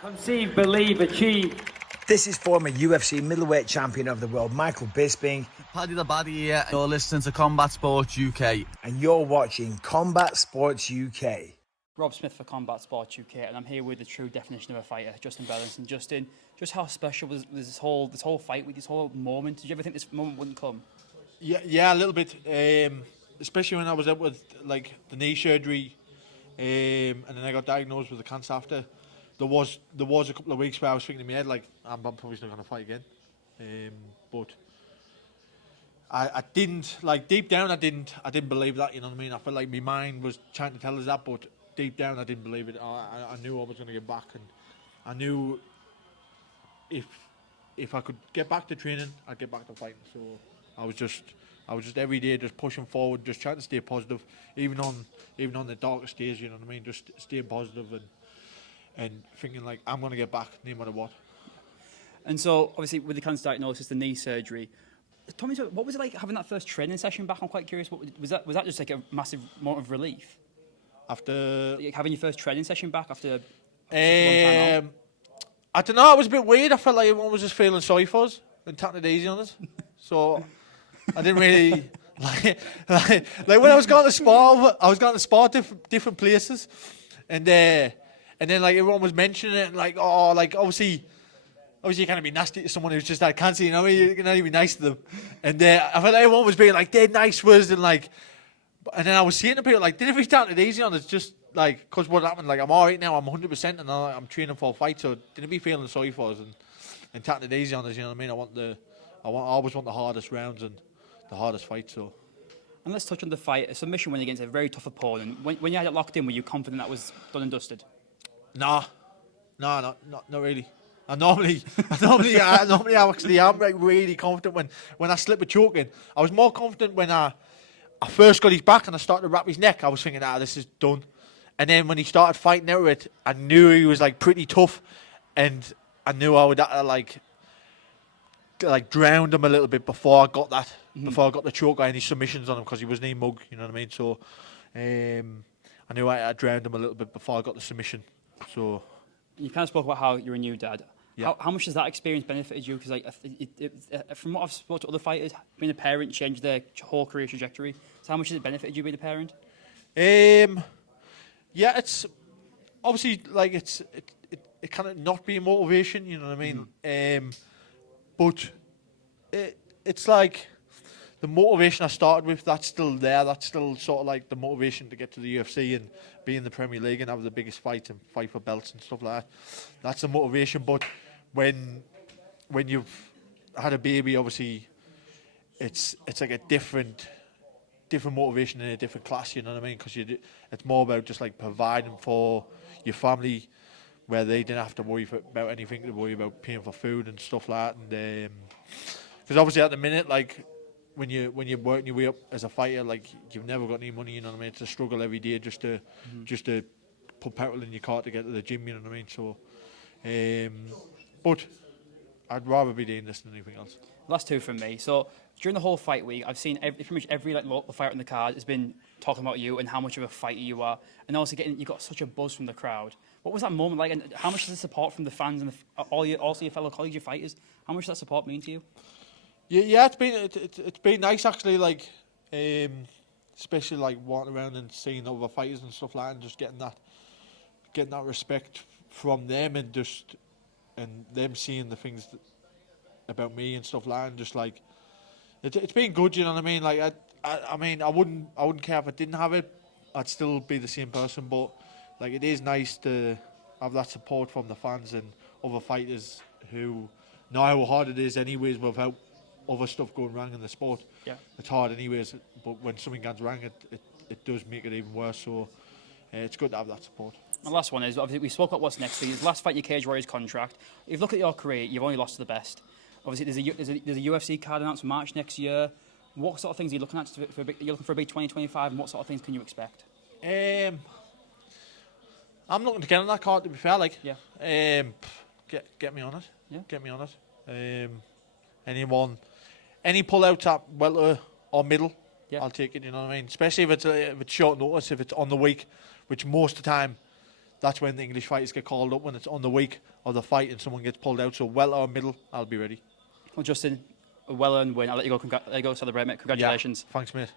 Conceive, believe, achieve. This is former UFC middleweight champion of the world, Michael Bisping. Paddy the Baddy here. You're listening to Combat Sports UK. And you're watching Combat Sports UK. Rob Smith for Combat Sports UK, and I'm here with the true definition of a fighter, Justin Burlinson. Justin, just how special was this whole fight, with this whole moment? Did you ever think this moment wouldn't come? Yeah, a little bit. Especially when I was out with like the knee surgery, and then I got diagnosed with the cancer after. There was a couple of weeks where I was thinking in my head like I'm probably not going to fight again, but I didn't, like, deep down I didn't believe that. You know what I mean? I felt like my mind was trying to tell us that, but deep down I didn't believe it. I knew I was going to get back, and I knew if I could get back to training, I'd get back to fighting. So I was just every day just pushing forward, just trying to stay positive, even on the darkest days. You know what I mean? Just staying positive and thinking like I'm going to get back no matter what. And so, obviously, with the cancer diagnosis, the knee surgery, tell me, what was it like having that first training session back? I'm quite curious. What was that? Was that just like a massive moment of relief? After like having your first training session back after such a long time out? I don't know, it was a bit weird. I felt like everyone was just feeling sorry for us and taking it easy on us. So I didn't really like when I was going to spar, different places, and then like everyone was mentioning it, and like, oh, like obviously you can't be nasty to someone who's just had cancer, you know, you can only be nice to them. And I felt like everyone was being like dead nice to us, and then I was saying to people like, didn't we start it easy on us, just like, because what happened, like I'm alright now, I'm 100% and I'm training for a fight, so didn't be feeling sorry for us and taking it easy on us, you know what I mean? I always want the hardest rounds and the hardest fights. So. And let's touch on the fight. A submission win against a very tough opponent. When you had it locked in, were you confident that was done and dusted? Nah, not really. I normally actually am like really confident when I slip a choke in. I was more confident when I first got his back and I started to wrap his neck. I was thinking, this is done. And then when he started fighting out of it, I knew he was like pretty tough, and I knew I would like drowned him a little bit before I got that. Mm-hmm. Before I got the choke, any submissions on him, because he was an mug, you know what I mean? So I knew I drowned him a little bit before I got the submission. So you kind of spoke about how you're a new dad. Yeah. How much has that experience benefited you? Because like, from what I've spoken to other fighters, being a parent changed their whole career trajectory. So how much has it benefited you being a parent? Yeah, it's obviously like it kind of not be motivation, you know what I mean? Mm. But it's like the motivation I started with, that's still there. That's still sort of like the motivation to get to the UFC and be in the Premier League and have the biggest fight and fight for belts and stuff like that. That's the motivation. But when you've had a baby, obviously it's like a different motivation in a different class, you know what I mean? Because it's more about just like providing for your family, where they didn't have to worry about anything, to worry about paying for food and stuff like that. And because obviously at the minute, like when you're working your way up as a fighter, like you've never got any money, you know what I mean? It's a struggle every day just to put petrol in your car to get to the gym, you know what I mean? So, but I'd rather be doing this than anything else. Last two from me. So during the whole fight week, I've seen pretty much every like local fighter in the card has been talking about you and how much of a fighter you are, and also you got such a buzz from the crowd. What was that moment like, and how much does the support from the fans and also your fellow colleagues, your fighters? How much does that support mean to you? Yeah, it's been nice actually. Like, especially like walking around and seeing other fighters and stuff like that, and just getting that respect from them, and them seeing the things about me and stuff like that, and just like it's been good, you know what I mean? Like I mean I wouldn't care if I didn't have it, I'd still be the same person, but like it is nice to have that support from the fans and other fighters who know how hard it is anyways without other stuff going wrong in the sport. Yeah, it's hard anyways, but when something goes wrong, it does make it even worse. So it's good to have that support. The last one is, obviously we spoke about what's next for you. The last fight, your Cage Warriors contract. If you look at your career, you've only lost to the best. Obviously, there's a UFC card announced for March next year. What sort of things are you looking at for you're looking for a big 2025, and what sort of things can you expect? I'm looking to get on that card, to be fair. Like, yeah. Get me on it. Yeah. Get me on it. Any pull-outs at welter or middle, yeah, I'll take it. You know what I mean? Especially if it's short notice, if it's on the week, which most of the time that's when the English fighters get called up, when it's on the week of the fight and someone gets pulled out. So welter or middle, I'll be ready. Well, Justin, a well-earned win. I'll let you go. Let you go celebrate, mate. Congratulations. Yeah, thanks, mate.